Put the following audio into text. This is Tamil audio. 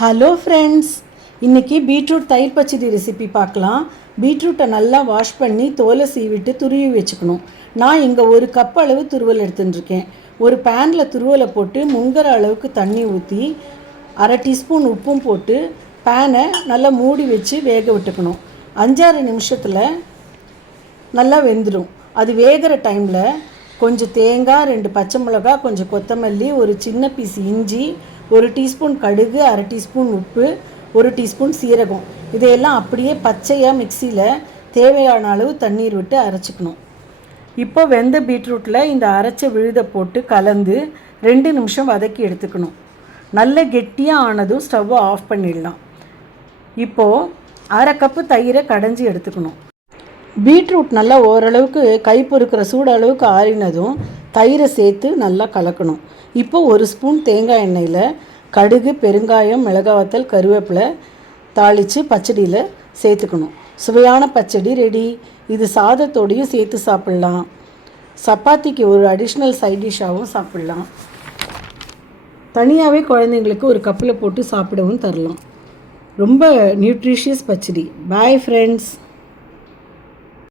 ஹலோ ஃப்ரெண்ட்ஸ், இன்றைக்கி பீட்ரூட் தயிர் பச்சடி ரெசிபி பார்க்கலாம். பீட்ரூட்டை நல்லா வாஷ் பண்ணி தோலை சீவிட்டு துருவி வச்சுக்கணும். நான் இங்கே ஒரு கப் அளவு துருவல் எடுத்துட்டுருக்கேன். ஒரு பேனில் துருவலை போட்டு முங்குற அளவுக்கு தண்ணி ஊற்றி 1/2 டீஸ்பூன் உப்பும் போட்டு பேனை நல்லா மூடி வச்சு வேக விட்டுக்கணும். 5-6 நிமிஷத்தில் நல்லா வெந்துடும். அது வேகிற டைமில் கொஞ்சம் தேங்காய், 2 பச்சை மிளகாய், கொஞ்சம் கொத்தமல்லி, ஒரு சின்ன பீஸ் இஞ்சி, 1 டீஸ்பூன் கடுகு, 1/2 டீஸ்பூன் உப்பு, 1 டீஸ்பூன் சீரகம், இதையெல்லாம் அப்படியே பச்சையாக மிக்சியில் தேவையான அளவு தண்ணீர் விட்டு அரைச்சிக்கணும். இப்போ வெந்த பீட்ரூட்டில் இந்த அரைச்ச விழுதை போட்டு கலந்து 2 நிமிஷம் வதக்கி எடுத்துக்கணும். நல்ல கெட்டியாக ஆனதும் ஸ்டவ்வை ஆஃப் பண்ணிடலாம். இப்போது 1/2 கப்பு தயிரை கடைஞ்சி எடுத்துக்கணும். பீட்ரூட் நல்லா ஓரளவுக்கு கை பொறுக்கிற சூடு அளவுக்கு ஆறினதும் தயிரை சேர்த்து நல்லா கலக்கணும். இப்போ 1 ஸ்பூன் தேங்காய் எண்ணெயில் கடுகு, பெருங்காயம், மிளகாய் வத்தல், கருவேப்பிலை தாளித்து பச்சடியில் சேர்த்துக்கணும். சுவையான பச்சடி ரெடி. இது சாதத்தோடையும் சேர்த்து சாப்பிட்லாம். சப்பாத்திக்கு ஒரு அடிஷ்னல் சைட் டிஷ்ஷாகவும் சாப்பிட்லாம். தனியாகவே குழந்தைங்களுக்கு ஒரு கப்பில் போட்டு சாப்பிடவும் தரலாம். ரொம்ப நியூட்ரிஷியஸ் பச்சடி. Bye friends.